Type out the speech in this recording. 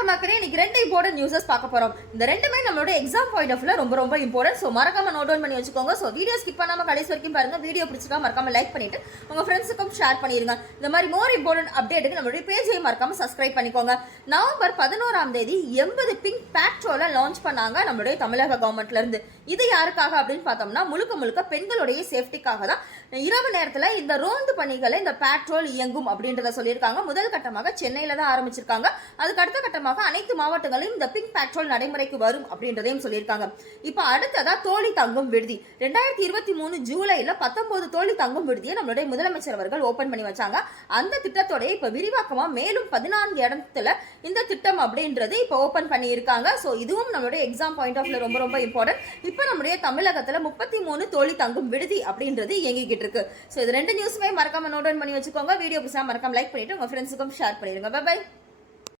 வணக்கம் மக்களே, இன்னைக்கு ரெண்டு இம்பார்ட்டன்ட் நியூஸஸ் பார்க்க போறோம். இந்த ரெண்டுமே நம்மளோட எக்ஸாம் பாயிண்ட் ஆஃப் வியூல ரொம்ப ரொம்ப இம்பார்ட்டன்ட். சோ மறக்காம நோட் டவுன் பண்ணி வச்சுக்கோங்க. சோ வீடியோ ஸ்கிப் பண்ணாம கடைசி வரைக்கும் பாருங்க. வீடியோ பிடிச்சிருந்தா மறக்காம லைக் பண்ணிட்டு உங்க ஃப்ரெண்ட்ஸுக்கும் ஷேர் பண்ணிருங்க. இந்த மாதிரி மோர் இம்பார்ட்டன்ட் அப்டேட்டுக்கு நம்மளுடைய பேஜை மறக்காம சப்ஸ்கிரைப் பண்ணிக்கோங்க. நவம்பர் 11ஆம் தேதி 80 பிங்க் பேட்ரோலை லான்ச் பண்ணாங்க நம்மளுடைய தமிழக கவர்மெண்ட்ல இருந்து. இது யாருக்காக அப்படின்னு பார்த்தோம்னா முழுக்க முழுக்க பெண்களுடைய சேஃப்டிக்காக தான். இரவு நேரத்தில் இந்த ரோந்து பணிகளை இந்த பேட்ரோல் இயங்கும் அப்படின்றத சொல்லியிருக்காங்க. முதல் கட்டமாக சென்னையில தான் ஆரம்பிச்சிருக்காங்க. அதுக்கு அடுத்த கட்டமாக அனைத்து மாவட்டங்களிலும் இந்த பிங்க் பேட்ரோல் நடைமுறைக்கு வரும் அப்படின்றதையும் சொல்லியிருக்காங்க. இப்ப அடுத்ததா தோழி தங்கும் விடுதி 2023 ஜூலைல 19 தோழி தங்கும் விடுதியை நம்மளுடைய முதலமைச்சர் அவர்கள் ஓபன் பண்ணி வச்சாங்க. அந்த திட்டத்தோடைய இப்ப விரிவாக்கமா மேலும் 14 இடத்துல இந்த திட்டம் அப்படின்றது இப்ப ஓபன் பண்ணி இருக்காங்க. சோ இதுவும் நம்மளுடைய எக்ஸாம் பாயிண்ட் ஆஃப் வியூ ரொம்ப ரொம்ப இம்பார்ட்டன்ட். இப்ப நம்மளுடைய தமிழகத்துல 33 தோழி தங்கும் விடுதி அப்படின்றது இயங்கிக்கிட்டு இருக்கு. சோ இது ரெண்டு நியூஸுமே மறக்காம நோட் டவுன் பண்ணி வச்சுக்கோங்க. வீடியோ பிடிச்சா மறக்காம லைக் பண்ணிட்டு உங்க ஃப்ரெண்ட்ஸுக்கும் ஷேர் பண்ணிடுங்க. Bye by.